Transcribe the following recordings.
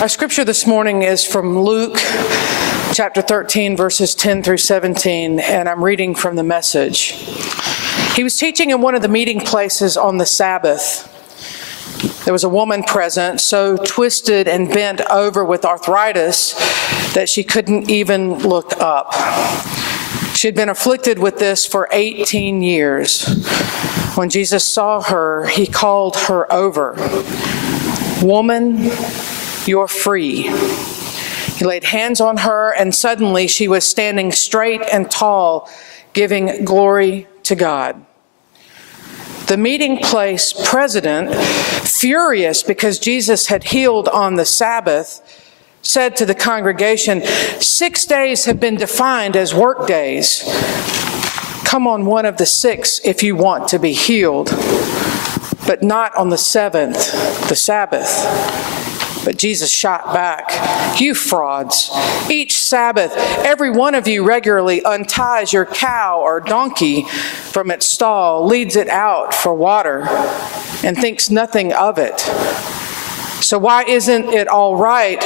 Our scripture this morning is from Luke chapter 13, verses 10 through 17, and I'm reading from the Message. He was teaching in one of the meeting places on the Sabbath. There was a woman present, so twisted and bent over with arthritis that she couldn't even look up. She had been afflicted with this for 18 years. When Jesus saw her, he called her over. "Woman, you're free." He laid hands on her, and suddenly she was standing straight and tall, giving glory to God. The meeting place president, furious because Jesus had healed on the Sabbath, said to the congregation, "6 days have been defined as work days. Come on one of the 6 if you want to be healed, but not on the 7th, the Sabbath." But Jesus shot back, "You frauds! Each Sabbath, every one of you regularly unties your cow or donkey from its stall, leads it out for water, and thinks nothing of it. So why isn't it all right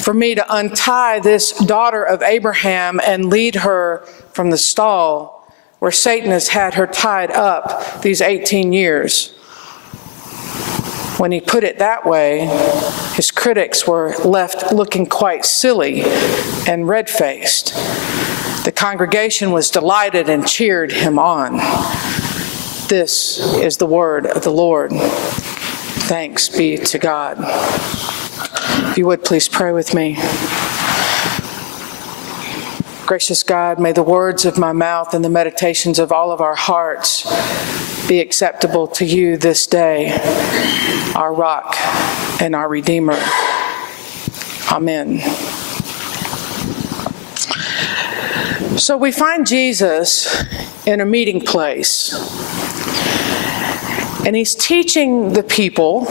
for me to untie this daughter of Abraham and lead her from the stall where Satan has had her tied up these 18 years?" When he put it that way, his critics were left looking quite silly and red-faced. The congregation was delighted and cheered him on. This is the word of the Lord. Thanks be to God. If you would, please pray with me. Gracious God, may the words of my mouth and the meditations of all of our hearts be acceptable to you this day, our rock and our Redeemer. Amen. So we find Jesus in a meeting place, and he's teaching the people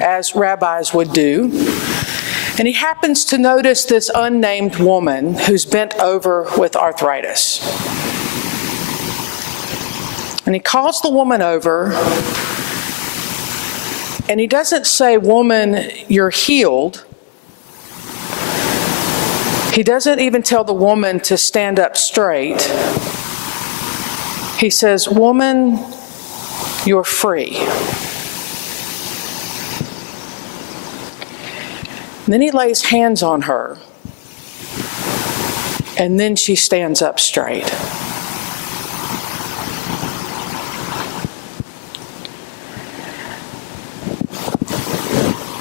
as rabbis would do. And he happens to notice this unnamed woman who's bent over with arthritis. And he calls the woman over, and he doesn't say, "Woman, you're healed." He doesn't even tell the woman to stand up straight. He says, "Woman, you're free." And then he lays hands on her, and then she stands up straight.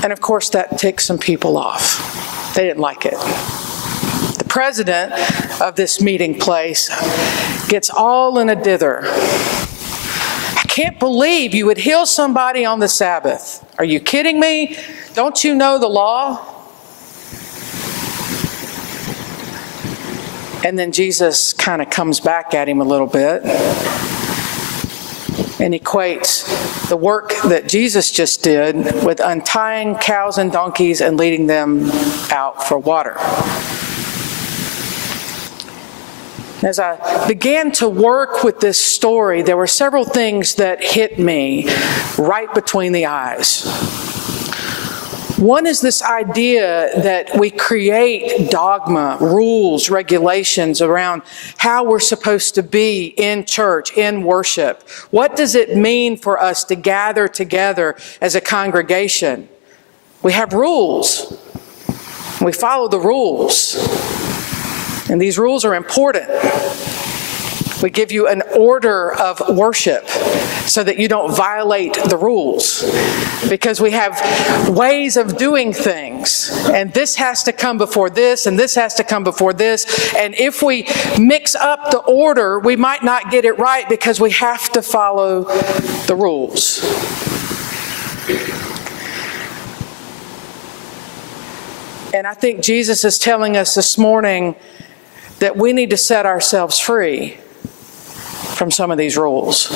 And of course, that ticked some people off. They didn't like it. The president of this meeting place gets all in a dither. "I can't believe you would heal somebody on the Sabbath. Are you kidding me? Don't you know the law?" And then Jesus kind of comes back at him a little bit and equates the work that Jesus just did with untying cows and donkeys and leading them out for water. As I began to work with this story, there were several things that hit me right between the eyes. One is this idea that we create dogma, rules, regulations around how we're supposed to be in church, in worship. What does it mean for us to gather together as a congregation? We have rules. We follow the rules. And these rules are important. We give you an order of worship so that you don't violate the rules, because we have ways of doing things, and this has to come before this, and this has to come before this, and if we mix up the order, we might not get it right because we have to follow the rules. And I think Jesus is telling us this morning that we need to set ourselves free from some of these rules.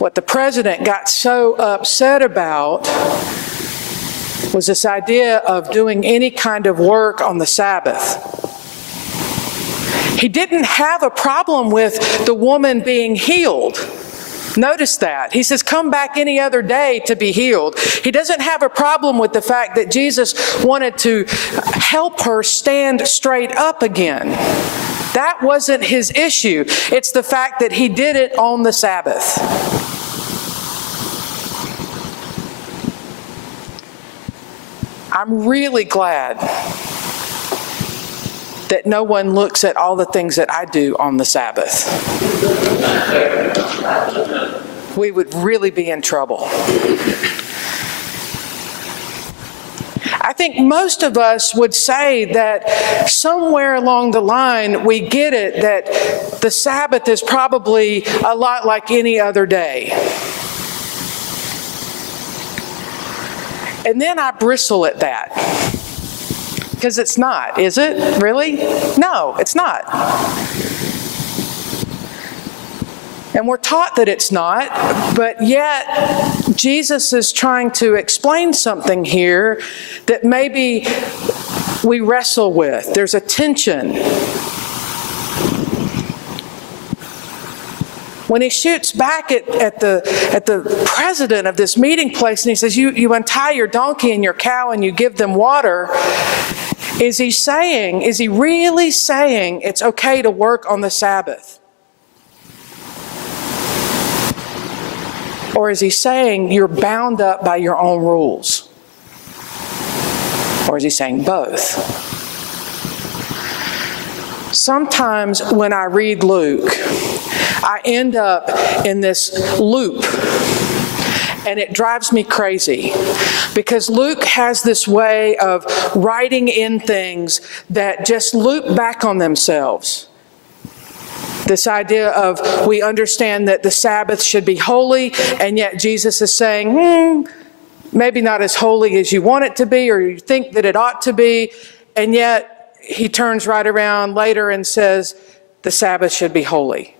What the president got so upset about was this idea of doing any kind of work on the Sabbath. He didn't have a problem with the woman being healed. Notice that. He says, come back any other day to be healed. He doesn't have a problem with the fact that Jesus wanted to help her stand straight up again. That wasn't his issue. It's the fact that he did it on the Sabbath. I'm really glad that no one looks at all the things that I do on the Sabbath. We would really be in trouble. I think most of us would say that somewhere along the line we get it that the Sabbath is probably a lot like any other day. And then I bristle at that. Because it's not, is it? Really? No, it's not. And we're taught that it's not, but yet Jesus is trying to explain something here that maybe we wrestle with. There's a tension. When he shoots back at the president of this meeting place and he says, you untie your donkey and your cow and you give them water, is he really saying it's okay to work on the Sabbath? Or is he saying you're bound up by your own rules? Or is he saying both? Sometimes when I read Luke, I end up in this loop, and it drives me crazy because Luke has this way of writing in things that just loop back on themselves. This idea of we understand that the Sabbath should be holy, and yet Jesus is saying, maybe not as holy as you want it to be or you think that it ought to be, and yet he turns right around later and says the Sabbath should be holy.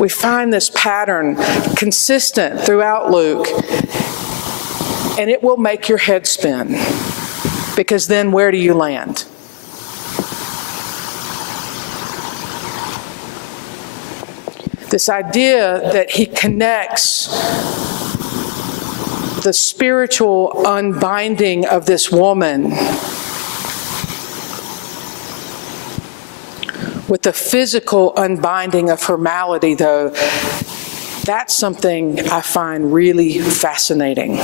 We find this pattern consistent throughout Luke, and it will make your head spin, because then where do you land? This idea that he connects the spiritual unbinding of this woman with the physical unbinding of her malady, though, that's something I find really fascinating.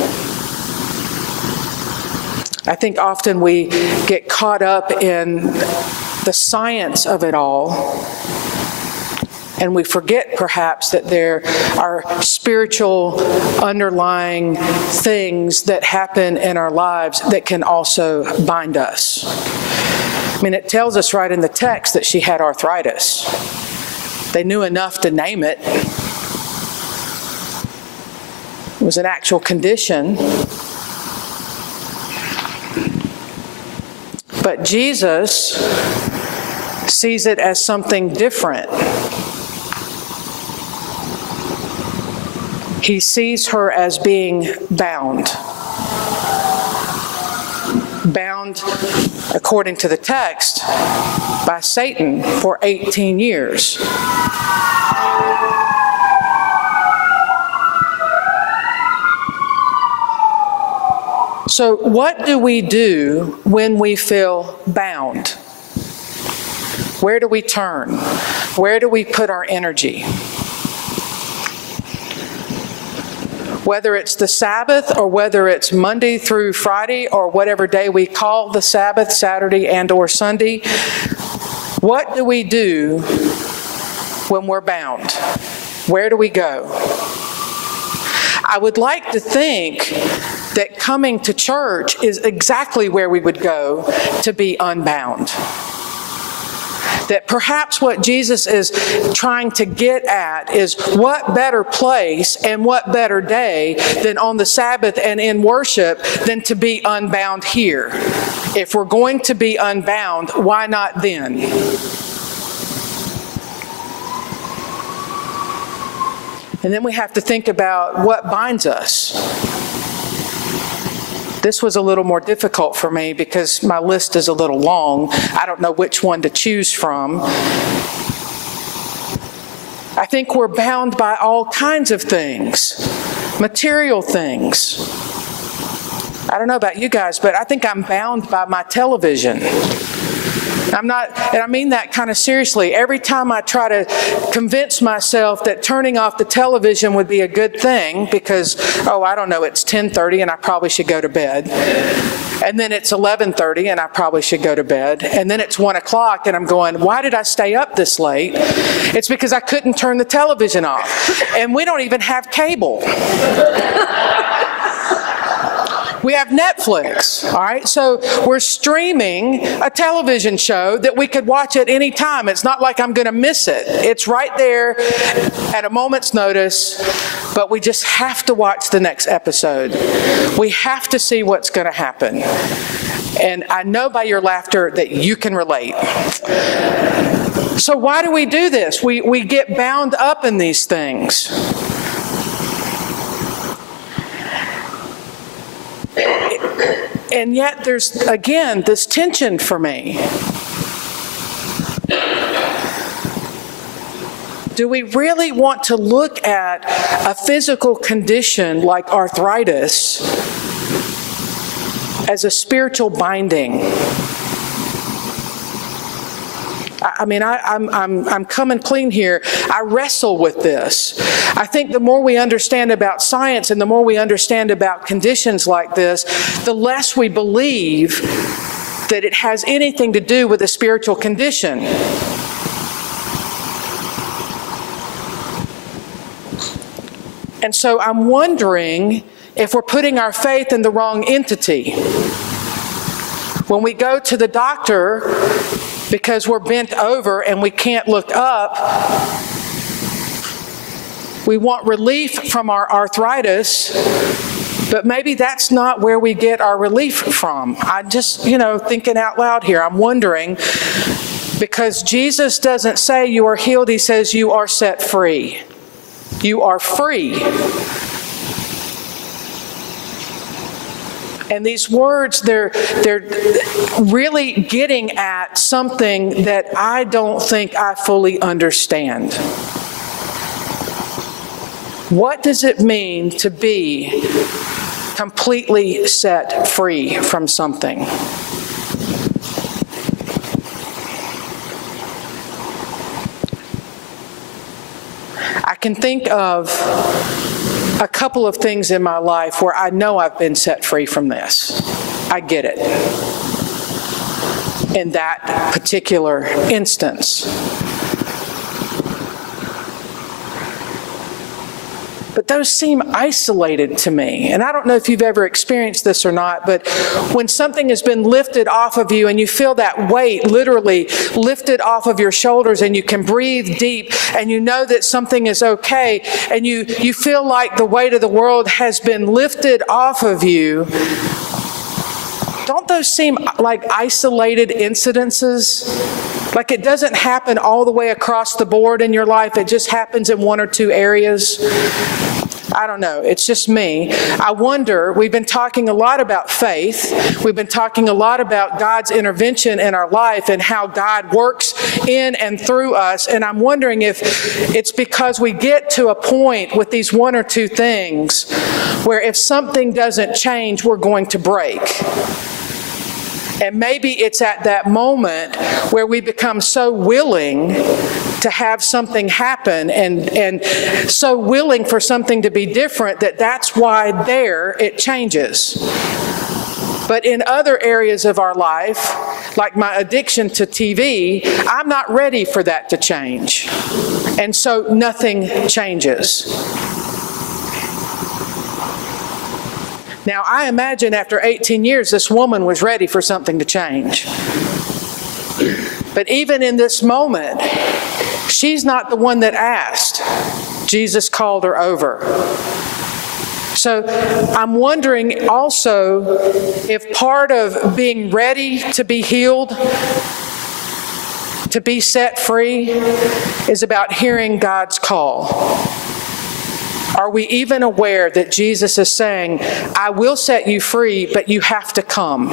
I think often we get caught up in the science of it all, and we forget perhaps that there are spiritual underlying things that happen in our lives that can also bind us. I mean, it tells us right in the text that she had arthritis. They knew enough to name it. It was an actual condition. But Jesus sees it as something different. He sees her as being bound. Bound, according to the text, by Satan for 18 years. So what do we do when we feel bound? Where do we turn? Where do we put our energy? Whether it's the Sabbath or whether it's Monday through Friday or whatever day we call the Sabbath, Saturday and or Sunday, what do we do when we're bound? Where do we go? I would like to think that coming to church is exactly where we would go to be unbound. That perhaps what Jesus is trying to get at is what better place and what better day than on the Sabbath and in worship than to be unbound here. If we're going to be unbound, why not then? And then we have to think about what binds us. This was a little more difficult for me because my list is a little long. I don't know which one to choose from. I think we're bound by all kinds of things, material things. I don't know about you guys, but I think I'm bound by my television. I'm not, and I mean that kind of seriously. Every time I try to convince myself that turning off the television would be a good thing because, I don't know, it's 10:30 and I probably should go to bed. And then it's 11:30 and I probably should go to bed. And then it's 1 o'clock and I'm going, why did I stay up this late? It's because I couldn't turn the television off. And we don't even have cable. We have Netflix, all right? So we're streaming a television show that we could watch at any time. It's not like I'm going to miss it. It's right there at a moment's notice, but we just have to watch the next episode. We have to see what's going to happen. And I know by your laughter that you can relate. So why do we do this? We get bound up in these things. And yet there's, again, this tension for me. Do we really want to look at a physical condition like arthritis as a spiritual binding? I mean, I'm coming clean here. I wrestle with this. I think the more we understand about science and the more we understand about conditions like this, the less we believe that it has anything to do with a spiritual condition. And so I'm wondering if we're putting our faith in the wrong entity. When we go to the doctor because we're bent over and we can't look up, we want relief from our arthritis, but maybe that's not where we get our relief from. I'm just, thinking out loud here. I'm wondering, because Jesus doesn't say you are healed, he says you are set free. You are free. And these words, they're really getting at something that I don't think I fully understand. What does it mean to be completely set free from something? I can think of a couple of things in my life where I know I've been set free from this. I get it. In that particular instance. But those seem isolated to me. And I don't know if you've ever experienced this or not, but when something has been lifted off of you and you feel that weight literally lifted off of your shoulders and you can breathe deep and you know that something is okay and you feel like the weight of the world has been lifted off of you, don't those seem like isolated incidences? Like it doesn't happen all the way across the board in your life, it just happens in one or two areas? I don't know, it's just me. I wonder, we've been talking a lot about faith. We've been talking a lot about God's intervention in our life and how God works in and through us. And I'm wondering if it's because we get to a point with these one or two things where if something doesn't change, we're going to break. And maybe it's at that moment where we become so willing to have something happen and so willing for something to be different that that's why there it changes. But in other areas of our life, like my addiction to TV, I'm not ready for that to change. And so nothing changes. Now, I imagine after 18 years, this woman was ready for something to change. But even in this moment, she's not the one that asked. Jesus called her over. So I'm wondering also if part of being ready to be healed, to be set free, is about hearing God's call. Are we even aware that Jesus is saying, I will set you free, but you have to come.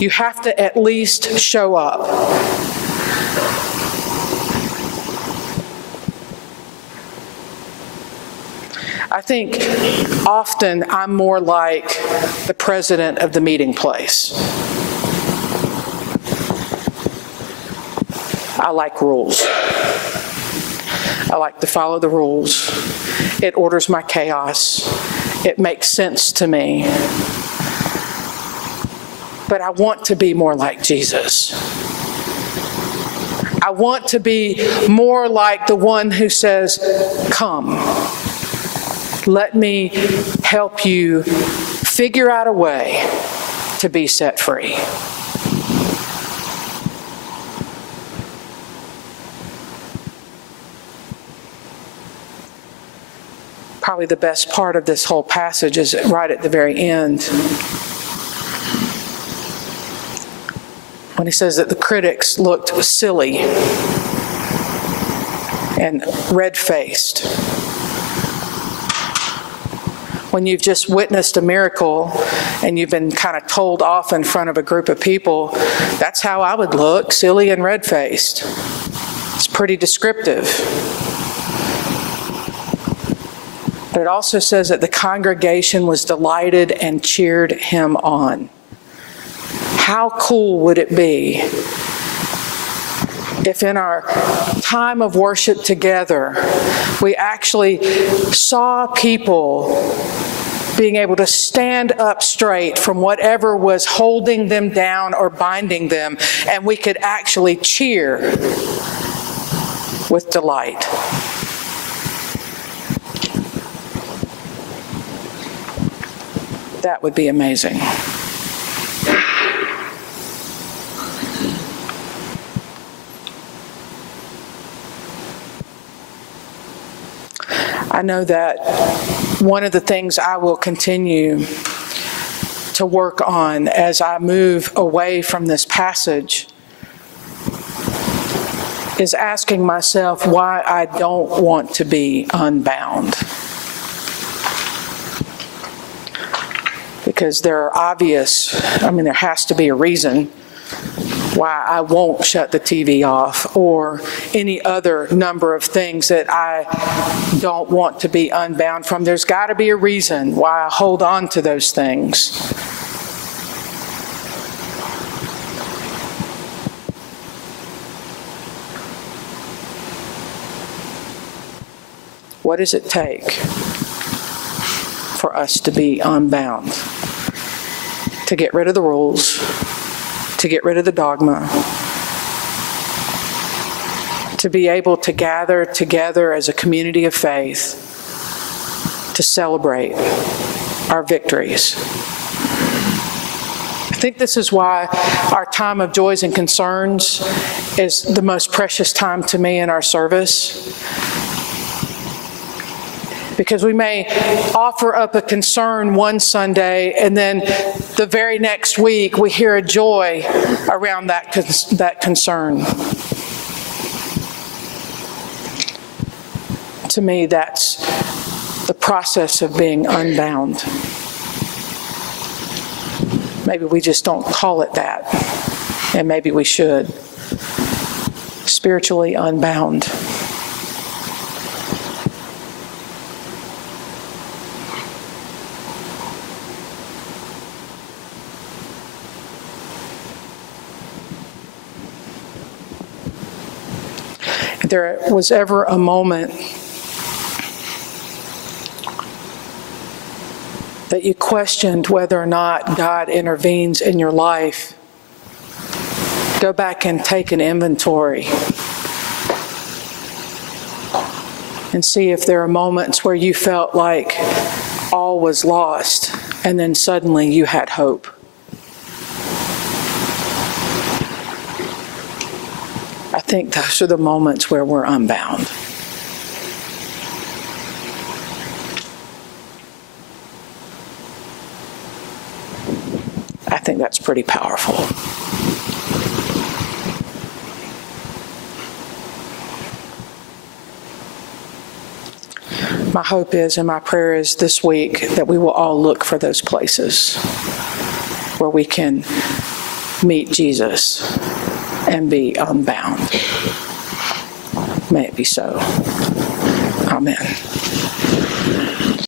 You have to at least show up. I think often I'm more like the president of the meeting place. I like rules. I like to follow the rules. It orders my chaos. It makes sense to me. But I want to be more like Jesus. I want to be more like the one who says, come, let me help you figure out a way to be set free. Probably the best part of this whole passage is right at the very end, when he says that the critics looked silly and red-faced. When you've just witnessed a miracle and you've been kind of told off in front of a group of people, that's how I would look, silly and red-faced. It's pretty descriptive. But it also says that the congregation was delighted and cheered him on. How cool would it be if in our time of worship together, we actually saw people being able to stand up straight from whatever was holding them down or binding them, and we could actually cheer with delight. That would be amazing. I know that one of the things I will continue to work on as I move away from this passage is asking myself why I don't want to be unbound. Because there has to be a reason why I won't shut the TV off, or any other number of things that I don't want to be unbound from. There's got to be a reason why I hold on to those things. What does it take for us to be unbound? To get rid of the rules, to get rid of the dogma, to be able to gather together as a community of faith to celebrate our victories. I think this is why our time of joys and concerns is the most precious time to me in our service. Because we may offer up a concern one Sunday, and then the very next week we hear a joy around that concern. To me, that's the process of being unbound. Maybe we just don't call it that, and maybe we should. Spiritually unbound. If there was ever a moment that you questioned whether or not God intervenes in your life, go back and take an inventory and see if there are moments where you felt like all was lost and then suddenly you had hope. I think those are the moments where we're unbound. I think that's pretty powerful. My hope is, and my prayer is this week, that we will all look for those places where we can meet Jesus and be unbound. May it be so. Amen.